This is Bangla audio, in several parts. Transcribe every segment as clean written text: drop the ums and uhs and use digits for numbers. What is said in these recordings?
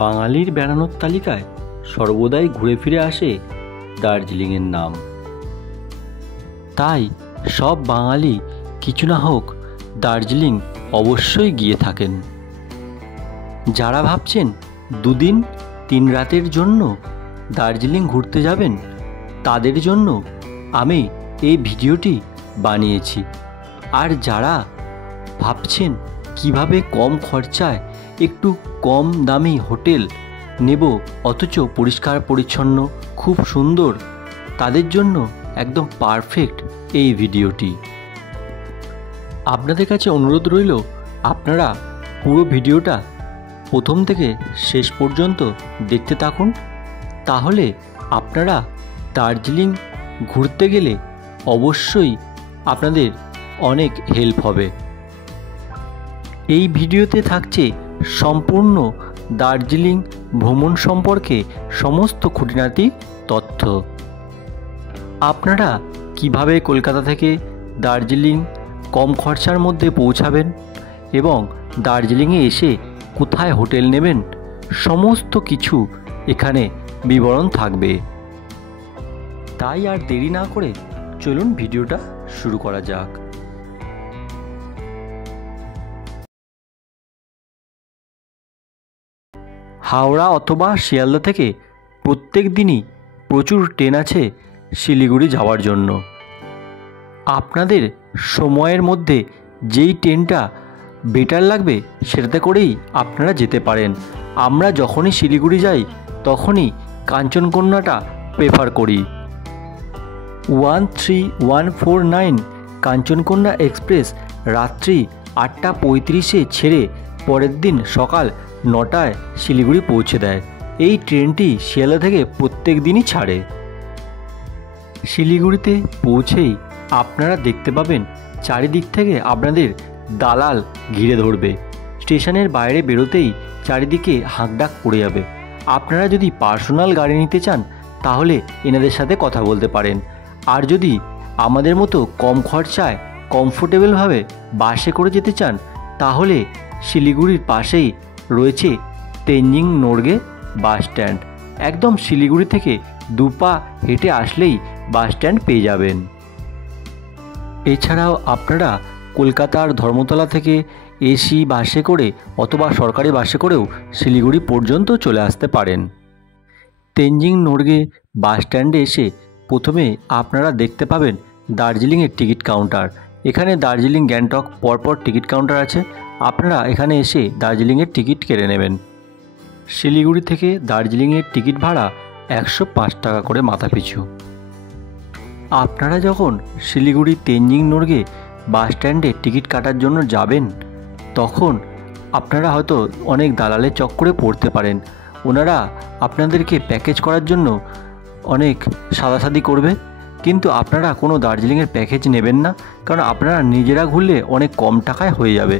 বাঙালির বেড়ানোর তালিকায় সর্বদাই ঘুরে ফিরে আসে দার্জিলিংয়ের নাম। তাই সব বাঙালি কিছু না হোক দার্জিলিং অবশ্যই গিয়ে থাকেন। যারা ভাবছেন 2 দিন 3 রাতের জন্য দার্জিলিং ঘুরতে যাবেন, তাদের জন্য আমি এই ভিডিওটি বানিয়েছি। আর যারা ভাবছেন কিভাবে কম খরচায় একটু কম দামি হোটেল নেব অথচ পরিষ্কার পরিচ্ছন্ন খুব সুন্দর, তাদের জন্য একদম পারফেক্ট এই ভিডিওটি। আপনাদের কাছে অনুরোধ রইল, আপনারা পুরো ভিডিওটা প্রথম থেকে শেষ পর্যন্ত দেখতে থাকুন। তাহলে আপনারা দার্জিলিং ঘুরতে গেলে অবশ্যই আপনাদের অনেক হেল্প হবে। এই ভিডিওতে থাকছে সম্পূর্ণ দার্জিলিং ভ্রমণ সম্পর্কে সমস্ত খুঁটিনাটি তথ্য। আপনারা কিভাবে কলকাতা থেকে দার্জিলিং কম খরচার মধ্যে পৌঁছাবেন এবং দার্জিলিংয়ে এসে কোথায় হোটেল নেবেন, সমস্ত কিছু এখানে বিবরণ থাকবে। তাই আর দেরি না করে চলুন ভিডিওটা শুরু করা যাক। হাওড়া অথবা শিয়ালদা থেকে প্রত্যেক দিনই প্রচুর ট্রেন আছে শিলিগুড়ি যাওয়ার জন্য। আপনাদের সময়ের মধ্যে যেই ট্রেনটা বেটার লাগবে সেটাতে করেই আপনারা যেতে পারেন। আমরা যখনই শিলিগুড়ি যাই তখনই কাঞ্চনকন্যাটা প্রেফার করি। 13149 কাঞ্চনকন্যা এক্সপ্রেস রাত্রি 8:35 ছেড়ে পরের দিন সকাল 9টায় শিলিগুড়ি পৌঁছে দেয়। এই ট্রেনটি শিয়ালদা থেকে প্রত্যেক দিনই ছাড়ে। শিলিগুড়িতে পৌঁছেই আপনারা দেখতে পাবেন চারিদিক থেকে আপনাদের দালাল ঘিরে ধরবে। স্টেশনের বাইরে বেরোতেই চারিদিকে হাঁকডাক পড়ে যাবে। আপনারা যদি পার্সোনাল গাড়ি নিতে চান তাহলে এনাদের সাথে কথা বলতে পারেন। আর যদি আমাদের মতো কম খরচায় কমফোর্টেবলভাবে বাসে করে যেতে চান তাহলে শিলিগুড়ির পাশেই রয়েছে তেনজিং নোরগে বাস স্ট্যান্ড। একদম শিলিগুড়ি থেকে 2 পা হেঁটে আসলেই বাস স্ট্যান্ড পেয়ে যাবেন। এছাড়াও আপনারা কলকাতার ধর্মতলা থেকে এসি বাসে করে অথবা সরকারি বাসে করেও শিলিগুড়ি পর্যন্ত চলে আসতে পারেন। তেনজিং নোরগে বাস স্ট্যান্ডে এসে প্রথমে আপনারা দেখতে পাবেন দার্জিলিংয়ের টিকিট কাউন্টার। এখানে দার্জিলিং গ্যাংটক পরপর টিকিট কাউন্টার আছে। আপনারা এখানে এসে দার্জিলিংয়ের টিকিট কেটে নেবেন। শিলিগুড়ি থেকে দার্জিলিংয়ের টিকিট ভাড়া 105 টাকা করে মাথাপিছু। আপনারা যখন শিলিগুড়ি তেনজিং নোরগে বাস স্ট্যান্ডে টিকিট কাটার জন্য যাবেন তখন আপনারা হয়তো অনেক দালালের চক্করে পড়তে পারেন। ওনারা আপনাদেরকে প্যাকেজ করার জন্য অনেক সাদাসাদি করবে, কিন্তু আপনারা কোনো দার্জিলিংয়ের প্যাকেজ নেবেন না, কারণ আপনারা নিজেরা ঘুরলে অনেক কম টাকায় হয়ে যাবে।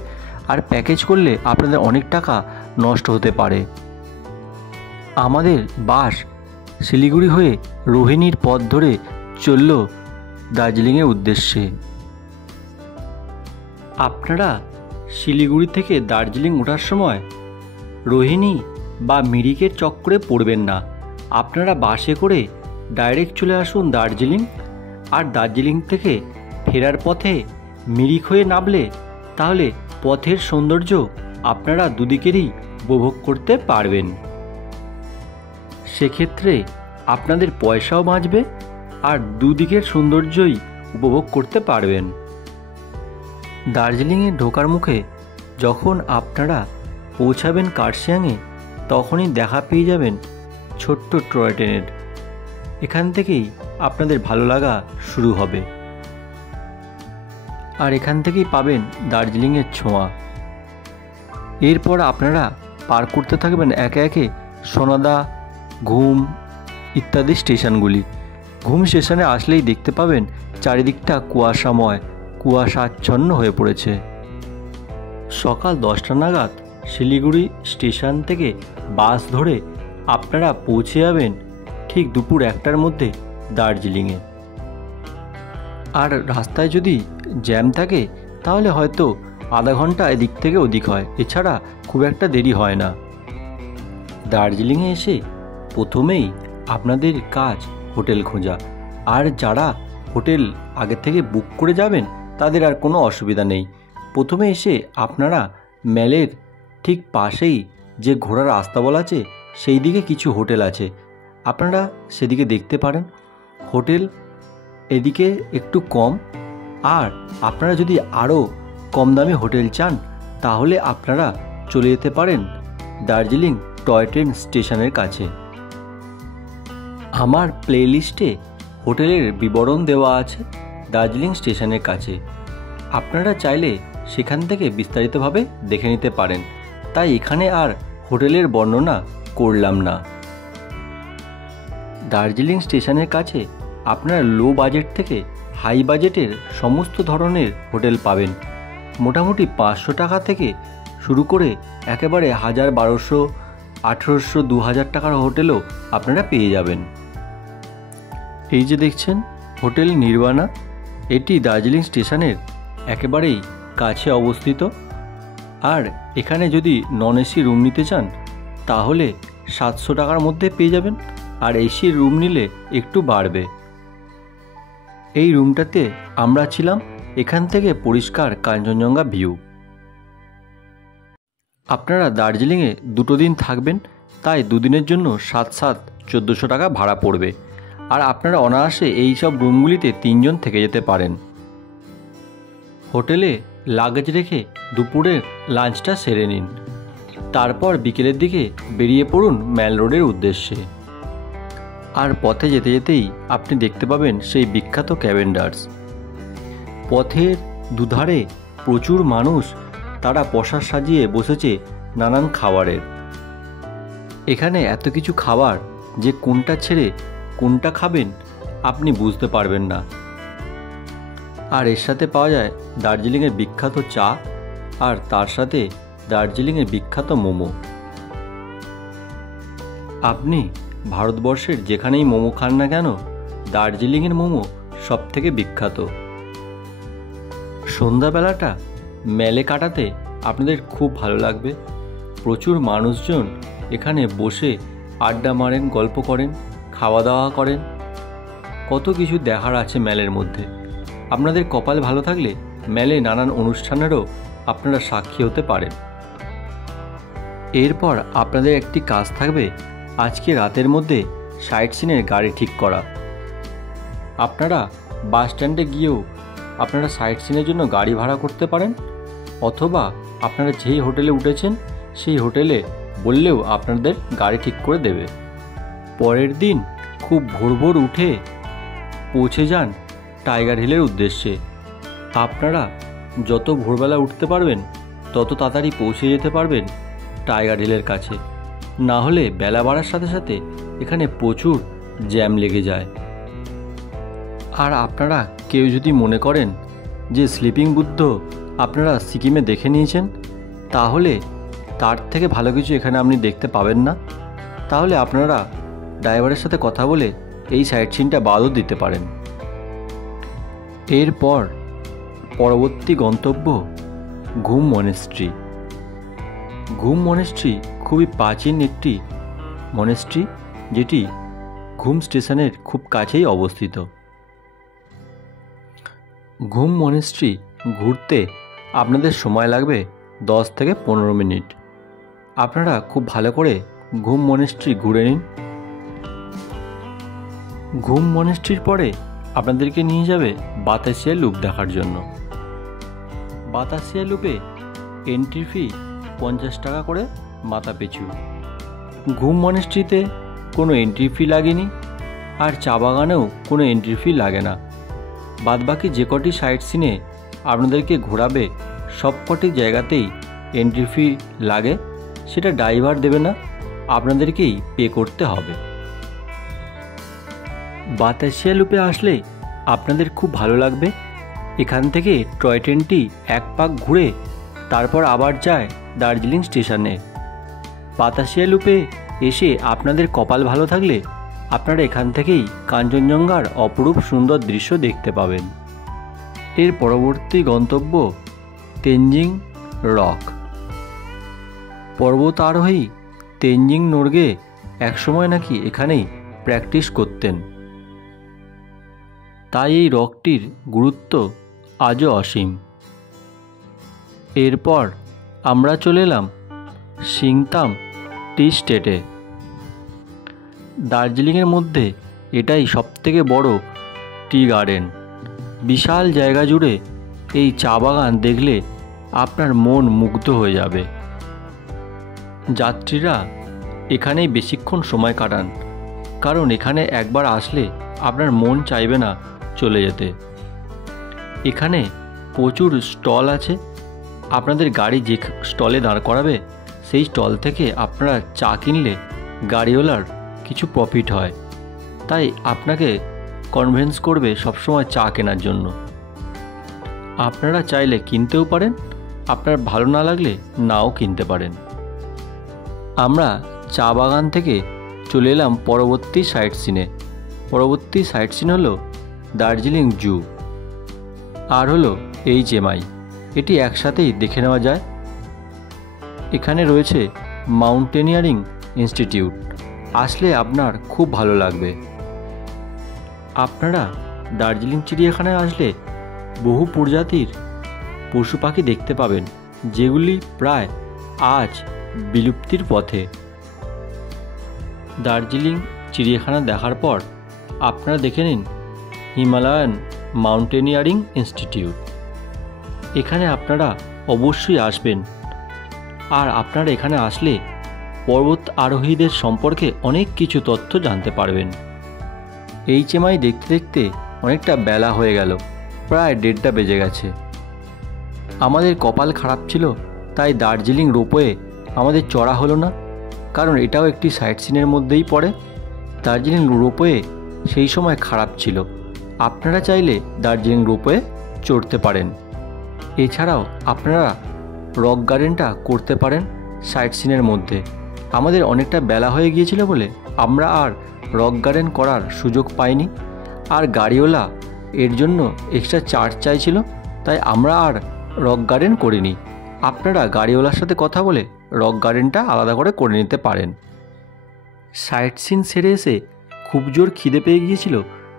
আর প্যাকেজ করলে আপনাদের অনেক টাকা নষ্ট হতে পারে। আমাদের বাস শিলিগুড়ি হয়ে রোহিণীর পথ ধরে চলল দার্জিলিংয়ের উদ্দেশ্যে। আপনারা শিলিগুড়ি থেকে দার্জিলিং ওঠার সময় রোহিণী বা মিরিকের চক্করে পড়বেন না। আপনারা বাসে করে ডাইরেক্ট চলে আসুন দার্জিলিং। আর দার্জিলিং থেকে ফেরার পথে মিরিক হয়ে নামলে তাহলে পথের সৌন্দর্য আপনারা দুদিকেরই উপভোগ করতে পারবেন। সেক্ষেত্রে আপনাদের পয়সাও বাঁচবে আর দুদিকের সৌন্দর্যই উপভোগ করতে পারবেন। দার্জিলিংয়ে ঢোকার মুখে যখন আপনারা পৌঁছাবেন কার্শিয়াংয়ে তখনই দেখা পেয়ে যাবেন ছোট্ট টয় ট্রেনের। এখান থেকেই আপনাদের ভালো লাগা শুরু হবে আর এখান থেকেই পাবেন দার্জিলিংয়ের ছোঁয়া। এরপর আপনারা পার করতে থাকবেন একে একে সোনাদা, ঘুম ইত্যাদি স্টেশনগুলি। ঘুম স্টেশনে আসলেই দেখতে পাবেন চারিদিকটা কুয়াশাময়, কুয়াশাচ্ছন্ন হয়ে পড়েছে। সকাল 10টা নাগাদ শিলিগুড়ি স্টেশন থেকে বাস ধরে আপনারা পৌঁছে যাবেন ঠিক দুপুর 1টার মধ্যে দার্জিলিংয়ে। আর রাস্তায় যদি জ্যাম থাকে তাহলে হয়তো আধা ঘন্টা এদিক থেকে ওদিক হয়, এছাড়া খুব একটা দেরি হয় না। দার্জিলিংয়ে এসে প্রথমেই আপনাদের কাজ হোটেল খোঁজা। আর যারা হোটেল আগে থেকে বুক করে যাবেন তাদের আর কোনো অসুবিধা নেই। প্রথমে এসে আপনারা ম্যালের ঠিক পাশেই যে ঘোরার আস্তাবল আছে সেই দিকে কিছু হোটেল আছে, আপনারা সেদিকে দেখতে পারেন। হোটেল এদিকে একটু কম, আর আপনারা যদি আরও কম দামে হোটেল চান তাহলে আপনারা চলে যেতে পারেন দার্জিলিং টয় ট্রেন স্টেশনের কাছে। আমার প্লেলিস্টে হোটেলের বিবরণ দেওয়া আছে দার্জিলিং স্টেশনের কাছে, আপনারা চাইলে সেখান থেকে বিস্তারিতভাবে দেখে নিতে পারেন, তাই এখানে আর হোটেলের বর্ণনা করলাম না। দার্জিলিং স্টেশনের কাছে আপনারা লো বাজেট থেকে হাই বাজেটের সমস্ত ধরনের হোটেল পাবেন। মোটামুটি 500 টাকা থেকে শুরু করে একেবারে 1000, 1200, 1800, 2000 টাকার হোটেলও আপনারা পেয়ে যাবেন। এই যে দেখছেন হোটেল নির্বাণা, এটি দার্জিলিং স্টেশনের একেবারেই কাছে অবস্থিত। আর এখানে যদি নন এসি রুম নিতে চান তাহলে 700 টাকার মধ্যে পেয়ে যাবেন, আর এসি রুম নিলে একটু বাড়বে। এই রুমটাতে আমরা ছিলাম, এখান থেকে পরিষ্কার কাঞ্চনজঙ্ঘা ভিউ। আপনারা দার্জিলিংয়ে 2 দিন থাকবেন, তাই 2 দিনের জন্য 7-1400 টাকা ভাড়া পড়বে। আর আপনারা অনায়াসে এই সব রুমগুলিতে 3 জন থেকে যেতে পারেন। হোটেলে লাগেজ রেখে দুপুরের লাঞ্চটা সেরে নিন, তারপর বিকেলের দিকে বেরিয়ে পড়ুন ম্যাল রোডের উদ্দেশ্যে। আর পথে যেতে যেতেই আপনি দেখতে পাবেন সেই বিখ্যাত ক্যাভেন্ডার্স। পথের দুধারে প্রচুর মানুষ, তারা পসরা সাজিয়ে বসেছে নানান খাবারের। এখানে এত কিছু খাবার যে কোনটা ছেড়ে কোনটা খাবেন আপনি বুঝতে পারবেন না। আর এর সাথে পাওয়া যায় দার্জিলিংয়ের বিখ্যাত চা, আর তার সাথে দার্জিলিংয়ের বিখ্যাত মোমো। আপনি ভারতবর্ষের যেখানেই মোমো খান না কেন, দার্জিলিংয়ের মোমো সব থেকে বিখ্যাত। সন্ধ্যাবেলাটা মেলে কাটাতে আপনাদের খুব ভালো লাগবে। প্রচুর মানুষজন এখানে বসে আড্ডা মারেন, গল্প করেন, খাওয়া দাওয়া করেন। কত কিছু দেখার আছে মেলের মধ্যে। আপনাদের কপাল ভালো থাকলে মেলে নানান অনুষ্ঠানেরও আপনারা সাক্ষী হতে পারেন। এরপর আপনাদের একটি কাজ থাকবে আজকে রাতের মধ্যে সাইট সিনের গাড়ি ঠিক করা। আপনারা বাস স্ট্যান্ডে গিয়েও আপনারা সাইট সিনের জন্য গাড়ি ভাড়া করতে পারেন, অথবা আপনারা যেই হোটেলে উঠেছেন সেই হোটেলে বললেও আপনাদের গাড়ি ঠিক করে দেবে। পরের দিন খুব ভোর ভোর উঠে পৌঁছে যান টাইগার হিলের উদ্দেশ্যে। আপনারা যত ভোরবেলা উঠতে পারবেন তত তাড়াতাড়ি পৌঁছে যেতে পারবেন টাইগার হিলের কাছে। না হলে বেলা বাড়ার সাথে সাথে এখানে প্রচুর জ্যাম লেগে যায়। আর আপনারা কেউ যদি মনে করেন যে স্লিপিং বুদ্ধ আপনারা সিকিমে দেখে নিয়েছেন, তাহলে তার থেকে ভালো কিছু এখানে আপনি দেখতে পাবেন না। তাহলে আপনারা ড্রাইভারের সাথে কথা বলে এই সাইট সিনটা বাদও দিতে পারেন। এরপর পরবর্তী গন্তব্য ঘুম মনেস্ট্রি। ঘুম মনেস্ট্রি খুবই প্রাচীন একটি মনেস্ট্রি, যেটি ঘুম স্টেশনের খুব কাছেই অবস্থিত। ঘুম মনেস্ট্রি ঘুরতে আপনাদের সময় লাগবে 10 থেকে 15 মিনিট। আপনারা খুব ভালো করে ঘুম মনেস্ট্রি ঘুরে নিন। ঘুম মনেস্ট্রির পরে আপনাদেরকে নিয়ে যাবে বাতাসিয়া লুপ দেখার জন্য। বাতাসিয়া লুপে এন্ট্রি ফি 50 টাকা করে মাথা পিছু। ঘুম মনেস্ট্রিতে কোনো এন্ট্রি ফি লাগেনি, আর চা বাগানেও কোনো এন্ট্রি ফি লাগে না। বাদবাকি যে কটি সাইট সিনে আপনাদেরকে ঘোরাবে সব কটি জায়গাতেই এন্ট্রি ফি লাগে, সেটা ড্রাইভার দেবে না, আপনাদেরকেই পে করতে হবে। বাতাসিয়া লুপে আসলে আপনাদের খুব ভালো লাগবে। এখান থেকে টয় ট্রেনটি এক পাক ঘুরে তারপর আবার যায় দার্জিলিং স্টেশনে। বাতাসিয়া লুপে এসে আপনাদের কপাল ভালো থাকলে আপনারা এখান থেকেই কাঞ্চনজঙ্ঘার অপরূপ সুন্দর দৃশ্য দেখতে পাবেন। এর পরবর্তী গন্তব্য তেনজিং রক। পর্বত আরোহী তেনজিং নোরগে একসময় নাকি এখানেই প্র্যাকটিস করতেন, তাই এই হ্রদটির গুরুত্ব আজও অসীম। এরপর আমরা চলে এলাম সিংতাম টি স্টেটে। দার্জিলিংয়ের মধ্যে এটাই সবথেকে বড় টি গার্ডেন। বিশাল জায়গা জুড়ে এই চা বাগান দেখলে আপনার মন মুগ্ধ হয়ে যাবে। যাত্রীরা এখানেই বেশিক্ষণ সময় কাটান, কারণ এখানে একবার আসলে আপনার মন চাইবে না চলে যেতে। এখানে প্রচুর স্টল আছে। আপনাদের গাড়ি যে স্টলে দাঁড় করাবে সেই স্টল থেকে আপনারা চা কিনলে গাড়িওয়ালার কিছু প্রফিট হয়, তাই আপনাকে কনভিন্স করবে সবসময় চা কেনার জন্য। আপনারা চাইলে কিনতেও পারেন, আপনার ভালো না লাগলে নাও কিনতে পারেন। আমরা চা বাগান থেকে চলে এলাম পরবর্তী সাইট সিনে। পরবর্তী সাইট সিন হলো দার্জিলিং জু আর হলো HMI। এটি একসাথেই দেখে নেওয়া যায়। এখানে রয়েছে মাউন্টেনিয়ারিং ইনস্টিটিউট, আসলে আপনার খুব ভালো লাগবে। আপনারা দার্জিলিং চিড়িয়াখানায় আসলে বহু প্রজাতির পশু পাখি দেখতে পাবেন, যেগুলি প্রায় আজ বিলুপ্তির পথে। দার্জিলিং চিড়িয়াখানা দেখার পর আপনারা দেখে নিন হিমালয়ান মাউন্টেনিয়ারিং ইনস্টিটিউট। এখানে আপনারা অবশ্যই আসবেন, আর আপনারা এখানে আসলে পর্বত আরোহীদের সম্পর্কে অনেক কিছু তথ্য জানতে পারবেন। HMI দেখতে দেখতে অনেকটা বেলা হয়ে গেল, প্রায় 1:30 বেজে গেছে। আমাদের কপাল খারাপ ছিল, তাই দার্জিলিং রোপওয়ে আমাদের চড়া হলো না, কারণ এটাও একটি সাইট সিনের মধ্যেই পড়ে। দার্জিলিং রোপওয়ে সেই সময় খারাপ ছিল। আপনারা চাইলে দার্জিলিং রোপওয়ে চড়তে পারেন। এছাড়াও আপনারা রক গার্ডেনটা করতে পারেন সাইট সিনের মধ্যে। আমাদের অনেকটা বেলা হয়ে গিয়েছিল বলে আমরা আর রক গার্ডেন করার সুযোগ পাইনি, আর গাড়িওয়ালা এর জন্য এক্সট্রা চার্জ চাইছিল, তাই আমরা আর রক গার্ডেন করিনি। আপনারা গাড়িওয়ালার সাথে কথা বলে রক গার্ডেনটা আলাদা করে নিতে পারেন। সাইট সিন সেরে এসে খুব জোর খিদে পেয়ে গিয়েছিল,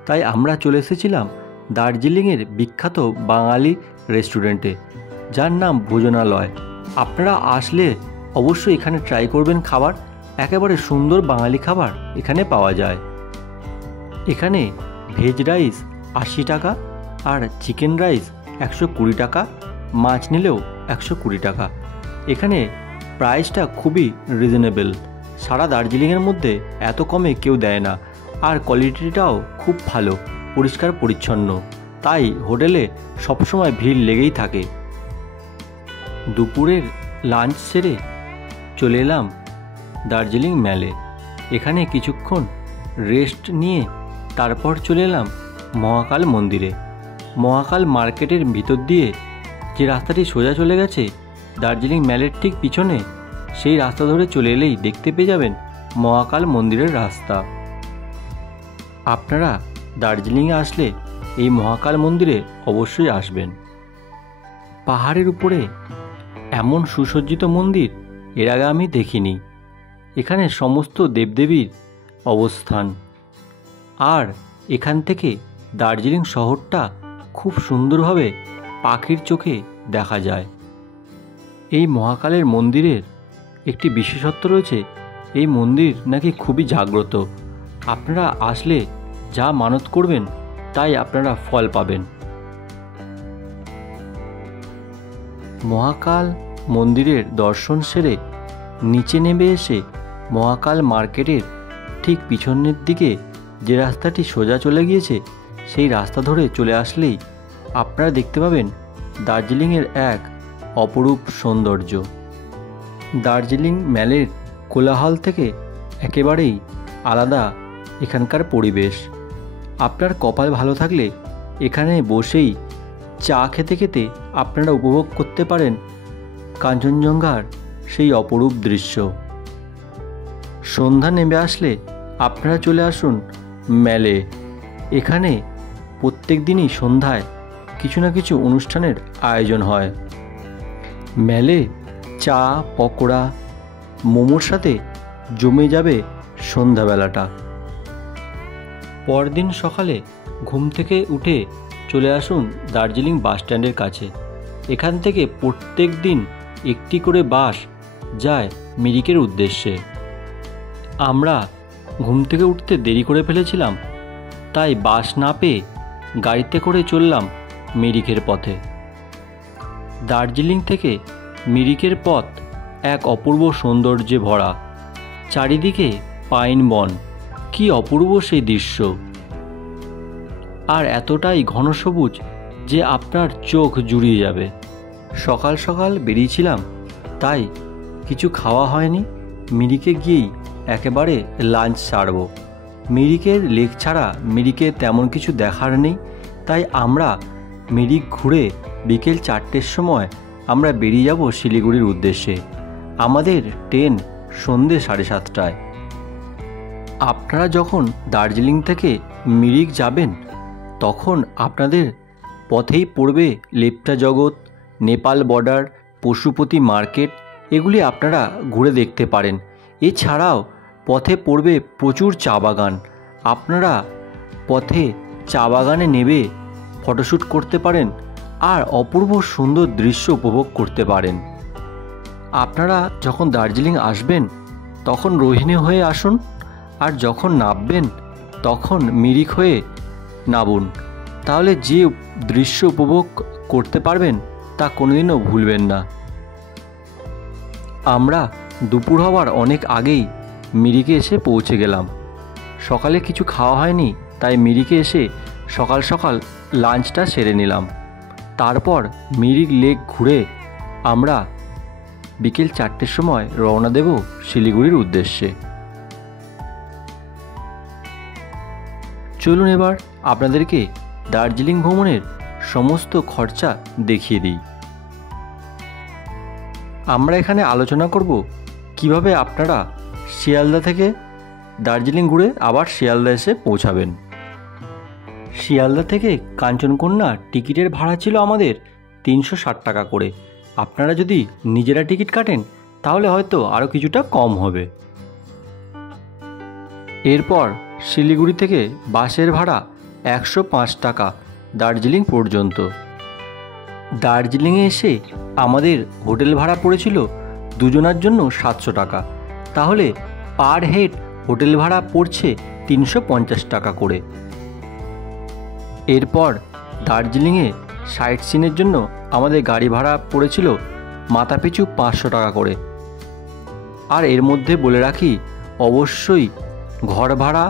তাই আমরা চলে এসেছিলাম দার্জিলিংয়ের বিখ্যাত বাঙালি রেস্টুরেন্টে, যার নাম ভোজনালয়। আপনারা আসলে অবশ্যই এখানে ট্রাই করবেন খাবার। একেবারে সুন্দর বাঙালি খাবার এখানে পাওয়া যায়। এখানে ভেজ রাইস 80 টাকা, আর চিকেন রাইস 120 টাকা, মাছ নিলেও 120 টাকা। এখানে প্রাইসটা খুবই রিজনেবল। সারা দার্জিলিংয়ের মধ্যে এত কমে কেউ দেয় না, আর কোয়ালিটিটাও খুব ভালো, পরিষ্কার পরিচ্ছন্ন, তাই হোটেলে সবসময় ভিড় লেগেই থাকে। দুপুরের লাঞ্চ সেরে চলে এলাম দার্জিলিং ম্যালে। এখানে কিছুক্ষণ রেস্ট নিয়ে তারপর চলে এলাম মহাকাল মন্দিরে। মহাকাল মার্কেটের ভিতর দিয়ে যে রাস্তাটি সোজা চলে গেছে দার্জিলিং ম্যালের ঠিক পিছনে, সেই রাস্তা ধরে চলে এলেই দেখতে পেয়ে যাবেন মহাকাল মন্দিরের রাস্তা। আপনারা দার্জিলিংয়ে আসলে এই মহাকাল মন্দিরে অবশ্যই আসবেন। পাহাড়ের উপরে এমন সুসজ্জিত মন্দির এর আগে আমি দেখিনি। এখানে সমস্ত দেবদেবীর অবস্থান, আর এখান থেকে দার্জিলিং শহরটা খুব সুন্দরভাবে পাখির চোখে দেখা যায়। এই মহাকালের মন্দিরের একটি বিশেষত্ব রয়েছে, এই মন্দির নাকি খুবই জাগ্রত। আপনারা আসলে যা মানত করবেন তাই আপনারা ফল পাবেন। মহাকাল মন্দিরের দর্শন সেরে নিচে নেমে এসে মহাকাল মার্কেটের ঠিক পিছনের দিকে যে রাস্তাটি সোজা চলে গিয়েছে সেই রাস্তা ধরে চলে আসলেই আপনারা দেখতে পাবেন দার্জিলিংয়ের এক অপরূপ সৌন্দর্য। দার্জিলিং ম্যালের কোলাহল থেকে একেবারেই আলাদা এখানকার পরিবেশ। আপনার কপাল ভালো থাকলে এখানে বসেই চা খেতে খেতে আপনারা উপভোগ করতে পারেন কাঞ্চনজঙ্ঘার সেই অপরূপ দৃশ্য। সন্ধ্যা নেমে আসলে আপনারা চলে আসুন ম্যালে। এখানে প্রত্যেক দিনই সন্ধ্যায় কিছু না কিছু অনুষ্ঠানের আয়োজন হয়। ম্যালে চা, পকোড়া, মোমোর সাথে জমে যাবে সন্ধ্যাবেলাটা। পরদিন সকালে ঘুম থেকে উঠে চলে আসুন দার্জিলিং বাস স্ট্যান্ডের কাছে। এখান থেকে প্রত্যেক দিন একটি করে বাস যায় মিরিকের উদ্দেশ্যে। আমরা ঘুম থেকে উঠতে দেরি করে ফেলেছিলাম, তাই বাস না পেয়ে গাড়িতে করে চললাম মিরিকের পথে। দার্জিলিং থেকে মিরিকের পথ এক অপূর্ব সৌন্দর্যে ভরা, চারিদিকে পাইন বন, কি অপূর্ব সেই দৃশ্য। আর এতটাই ঘন সবুজ যে আপনার চোখ জুড়িয়ে যাবে। সকাল সকাল বেরিয়েছিলাম, তাই কিছু খাওয়া হয়নি। মিরিকে গিয়েই একেবারে লাঞ্চ সারব। মিরিকের লেক ছাড়া মিরিকে তেমন কিছু দেখার নেই, তাই আমরা মিরিক ঘুরে বিকেল 4টের সময় আমরা বেরিয়ে যাব শিলিগুড়ির উদ্দেশ্যে। আমাদের ট্রেন সন্ধ্যে 7:30টায়। আপনারা যখন দার্জিলিং থেকে মিরিক যাবেন তখন আপনাদের পথেই পড়বে লেপ্টা জগৎ, নেপাল বর্ডার, পশুপতি মার্কেট, এগুলি আপনারা ঘুরে দেখতে পারেন। এছাড়াও পথে পড়বে প্রচুর চা বাগান। আপনারা পথে চা বাগানে নেমে ফটোশ্যুট করতে পারেন আর অপূর্ব সুন্দর দৃশ্য উপভোগ করতে পারেন। আপনারা যখন দার্জিলিং আসবেন তখন রোহিণী হয়ে আসুন, আর যখন নামবেন তখন মিরিক হয়ে নামুন। তাহলে যে দৃশ্য উপভোগ করতে পারবেন তা কোনোদিনও ভুলবেন না। আমরা দুপুর হওয়ার অনেক আগেই মিরিকে এসে পৌঁছে গেলাম। সকালে কিছু খাওয়া হয়নি, তাই মিরিকে এসে সকাল সকাল লাঞ্চটা সেরে নিলাম। তারপর মিরিক লেক ঘুরে আমরা বিকেল 4টের সময় রওনা দেব শিলিগুড়ির উদ্দেশ্যে। চলুন এবার আপনাদেরকে দার্জিলিং ভ্রমণের সমস্ত খরচা দেখিয়ে দিই। আমরা এখানে আলোচনা করব কিভাবে আপনারা শিয়ালদা থেকে দার্জিলিং ঘুরে আবার শিয়ালদা এসে পৌঁছাবেন। শিয়ালদা থেকে কাঞ্চনকন্যা টিকিটের ভাড়া ছিল আমাদের 360 টাকা করে। আপনারা যদি নিজেরা টিকিট কাটেন তাহলে হয়তো আরও কিছুটা কম হবে। এরপর শিলিগুড়ি থেকে বাসের ভাড়া 105 টাকা দার্জিলিং পর্যন্ত। দার্জিলিংয়ে এসে আমাদের হোটেল ভাড়া পড়েছিল দুজনার জন্য 700 টাকা। তাহলে পার হেড হোটেল ভাড়া পড়ছে 350 টাকা করে। এরপর দার্জিলিংয়ে সাইট সিনের জন্য আমাদের গাড়ি ভাড়া পড়েছিল মাথাপিছু 500 টাকা করে। আর এর মধ্যে বলে রাখি, অবশ্যই ঘর ভাড়া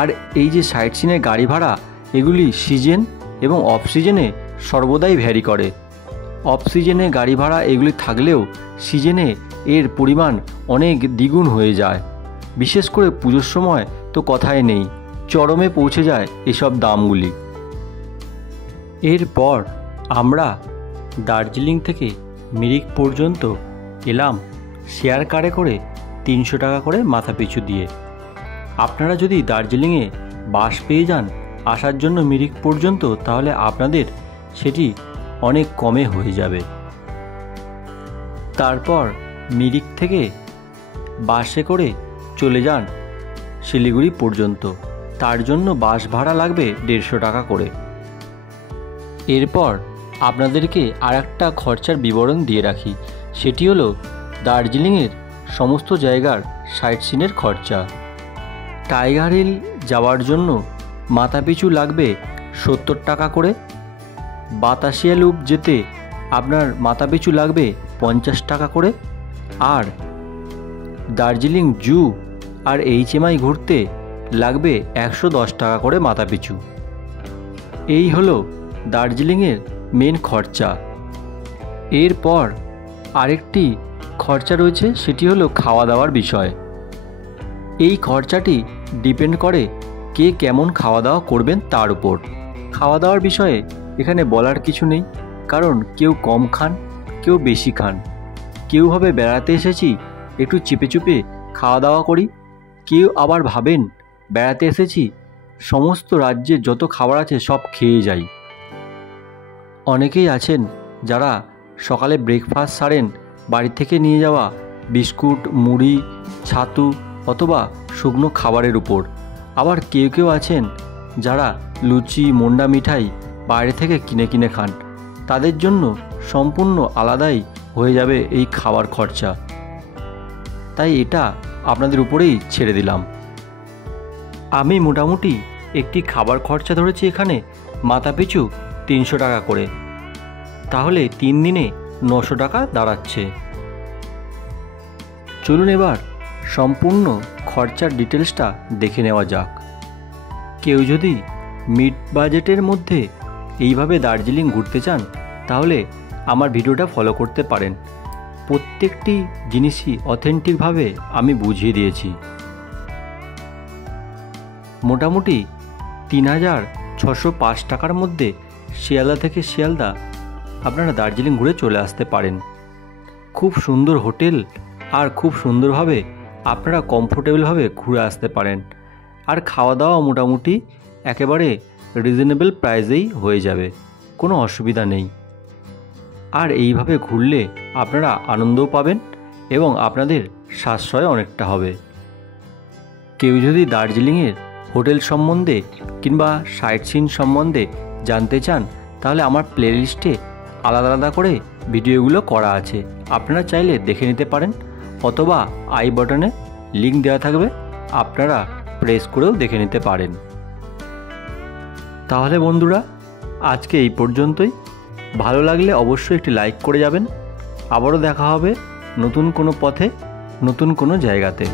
আর এই যে সাইট সিনের গাড়ি ভাড়া এগুলি সিজন এবং অফ সিজনে সর্বদাই ভ্যারি করে। অফ সিজনে গাড়ি ভাড়া এগুলি থাকলেও সিজনে এর পরিমাণ অনেক দ্বিগুণ হয়ে যায়। বিশেষ করে পুজোর সময় তো কথাই নেই, চরমে পৌঁছে যায় এসব দামগুলি। এরপর আমরা দার্জিলিং থেকে মিরিক পর্যন্ত এলাম শেয়ার কারে করে 300 টাকা করে মাথাপিছু দিয়ে। আপনারা যদি দার্জিলিংয়ে বাস পেয়ে যান আসার জন্য মিরিক পর্যন্ত, তাহলে আপনাদের সেটি অনেক কমে হয়ে যাবে। তারপর মিরিক থেকে বাসে করে চলে যান শিলিগুড়ি পর্যন্ত। তার জন্য বাস ভাড়া লাগবে 150 টাকা করে। এরপর আপনাদেরকে আর একটা খরচার বিবরণ দিয়ে রাখি, সেটি হলো দার্জিলিংয়ের সমস্ত জায়গার সাইট সিনের খরচা। টাইগার হিল যাওয়ার জন্য মাথাপিছু লাগবে 70 টাকা করে। বাতাসিয়া লুপ যেতে আপনার মাথাপিছু লাগবে 50 টাকা করে। আর দার্জিলিং জু আর HMI ঘুরতে লাগবে 110 টাকা করে মাথাপিছু। এই হলো দার্জিলিংয়ের মেন খরচা। এরপর আরেকটি খরচা রয়েছে, সেটি হলো খাওয়া দাওয়ার বিষয়। এই খরচাটি ডিপেন্ড করে কে কেমন খাওয়া দাওয়া করবেন তার উপর। খাওয়া দাওয়ার বিষয়ে এখানে বলার কিছু নেই, কারণ কেউ কম খান, কেউ বেশি খান। কেউ ভাবে বেড়াতে এসেছি একটু চেপে চুপে খাওয়া দাওয়া করি, কেউ আবার ভাবেন বেড়াতে এসেছি সমস্ত রাজ্যের যত খাবার আছে সব খেয়ে যাই। অনেকেই আছেন যারা সকালে ব্রেকফাস্ট সারেন বাড়ি থেকে নিয়ে যাওয়া বিস্কুট, মুড়ি, ছাতু অথবা শুকনো খাবারের উপর। আবার কেউ কেউ আছেন যারা লুচি মন্ডা মিঠাই বাইরে থেকে কিনে কিনে খান, তাদের জন্য সম্পূর্ণ আলাদাই হয়ে যাবে এই খাবার খরচা। তাই এটা আপনাদের উপরেই ছেড়ে দিলাম। আমি মোটামুটি একটি খাবার খরচা ধরেছি এখানে মাথাপিছু 300 টাকা করে, তাহলে 3 দিনে 900 টাকা দাঁড়াচ্ছে। চলুন এবার সম্পূর্ণ খরচার ডিটেলসটা দেখে নেওয়া যাক। কেউ যদি মিড বাজেটের মধ্যে এইভাবে দার্জিলিং ঘুরতে চান তাহলে আমার ভিডিওটা ফলো করতে পারেন। প্রত্যেকটি জিনিসই অথেন্টিকভাবে আমি বুঝিয়ে দিয়েছি। মোটামুটি 3605 টাকার মধ্যে শিয়ালদা থেকে শিয়ালদা আপনারা দার্জিলিং ঘুরে চলে আসতে পারেন। খুব সুন্দর হোটেল আর খুব সুন্দরভাবে আপনারা কমফোর্টেবলভাবে ঘুরে আসতে পারেন। আর খাওয়া দাওয়া মোটামুটি একেবারে রিজনেবল প্রাইসেই হয়ে যাবে, কোনো অসুবিধা নেই। আর এইভাবে ঘুরলে আপনারা আনন্দও পাবেন এবং আপনাদের সাশ্রয় অনেকটা হবে। কেউ যদি দার্জিলিংয়ের হোটেল সম্বন্ধে কিংবা সাইট সিন সম্বন্ধে জানতে চান তাহলে আমার প্লেলিস্টে আলাদা আলাদা করে ভিডিওগুলো করা আছে, আপনারা চাইলে দেখে নিতে পারেন, অথবা আই বাটনে লিঙ্ক দেওয়া থাকবে, আপনারা প্রেস করেও দেখে নিতে পারেন। তাহলে বন্ধুরা আজকে এই পর্যন্তই। ভালো লাগলে অবশ্যই একটি লাইক করে যাবেন। আবারও দেখা হবে নতুন কোনো পথে, নতুন কোনো জায়গাতে।